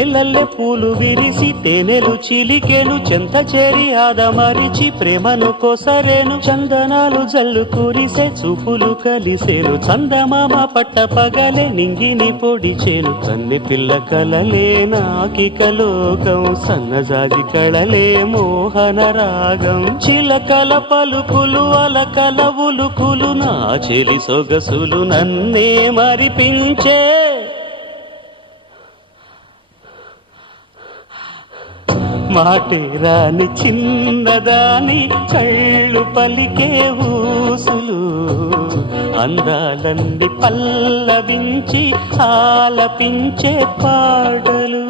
గుండెలల్లె పూలు విరిసి తేనెలు చిలికేను చెంత చేరి ఆదమరిచి ప్రేమను కోసరేను చందనాలు జల్లు కురిసే చూపులు కలిసేను చందమామ పట్ట పగలే నింగిని పొడిచేను కన్నె పిల్ల కలలే నాకిక లోకం సన్నజాజి కళలే మోహన రాగం చిలకల పలుకులు అలకల ఉలుకులు నా చెలి సొగసులు నన్నే మరిపించే మాటే రాని చిన్నదాని కళ్ళు పలికే ఊసులు అందాలన్నీ పల్లవించి ఆలపించే పాటలు